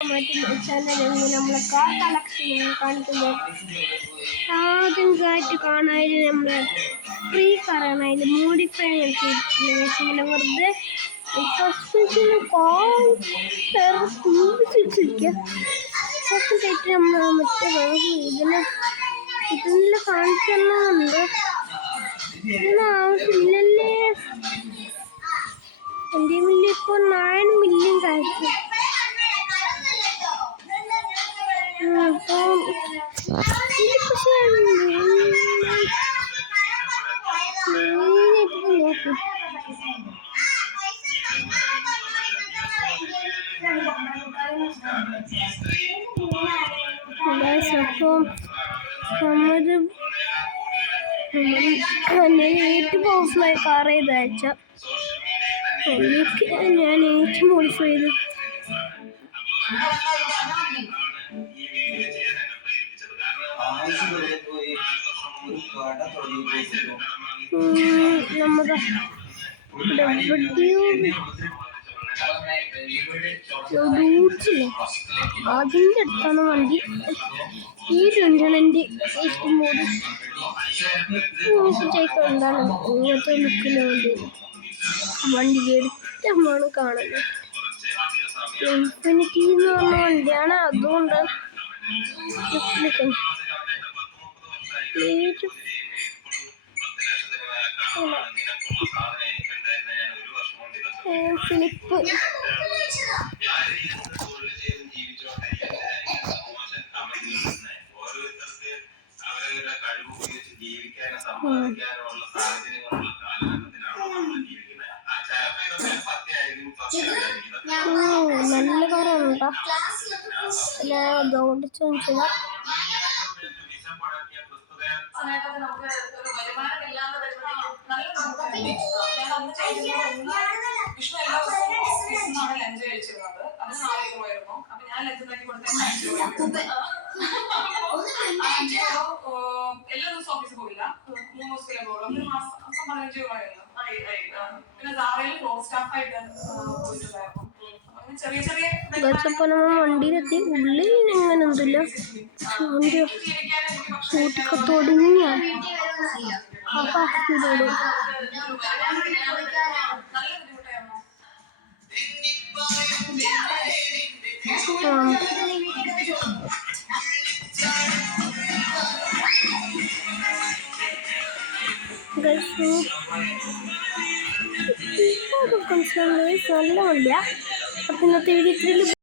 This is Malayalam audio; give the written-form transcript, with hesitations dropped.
നമ്മളെ കാർ കളക്ഷൻ കാണിക്കുമ്പോൾ ആദ്യമായിട്ട് കാണാൻ നമ്മളെ ഫ്രീ കാറാണ്. അതിൽ മോഡിഫൈ ഇങ്ങനെ വെറുതെ സസ്പെൻഷന് സസ്പെൻസായിട്ട് നമ്മൾ മറ്റേ ഇതിനെ ഇതിനെല്ലാം കാണിച്ചു തന്നുണ്ട്. ഇതിന് ആവശ്യമില്ലല്ലേ. എൻ്റെ മില്യൻ ഇപ്പോൾ 9 മില്യൺ കഴിച്ചു. അപ്പം പക്ഷേ നോക്കും അപ്പം ഏറ്റവും പവർഫുള്ളായ കാർ ചെയ്തയച്ച ഞാൻ ഏറ്റവും മോഡിഫൈ ചെയ്ത് നമ്മുടെ അതിൻ്റെ അടുത്താണ് വണ്ടി. ഈ രണ്ടാണ് എൻ്റെ ഏറ്റവും നോക്കിട്ടേക്ക് എന്താണ് ഇങ്ങനത്തെ ലുക്കിന് വേണ്ടി വണ്ടി എടുത്തമാണ് കാണുന്നത്. ഇൻഫിനിറ്റി എന്ന് പറഞ്ഞ വണ്ടിയാണ്. അതുകൊണ്ട് ഫിലിപ്പ് നല്ല കാറാണ് കേട്ടോ. അതുകൊണ്ട് ചോദിച്ചില്ല. വിഷ്ണു എല്ലാ ദിവസവും ഓഫീസിൽ നിന്നാണ് ലഞ്ച് കഴിച്ചിരുന്നത്. അത് 4 പോയിരുന്നു. അപ്പൊ ഞാൻ ലഞ്ച് ഉണ്ടാക്കി കൊടുത്ത എല്ലാ ദിവസവും ഓഫീസിൽ പോയില്ല. 3 ദിവസത്തിലേ പോകുള്ളൂ. 1 മാസം 15 രൂപയായിരുന്നു. പിന്നെ സാറയിൽ ഫ്ലോർ സ്റ്റാഫായിട്ട് പോയിട്ടുണ്ടായിരുന്നു. ചെറിയ ചെറിയ വണ്ടിയിലെത്തി. ഉള്ളിൽ അങ്ങനെ ഒന്നുമില്ല. വണ്ടി കൂട്ടിക്കത്തോടിയാണ്. നല്ല വണ്ടിയാ. അപ്പം ഇന്നത്തെ വീഡിയോ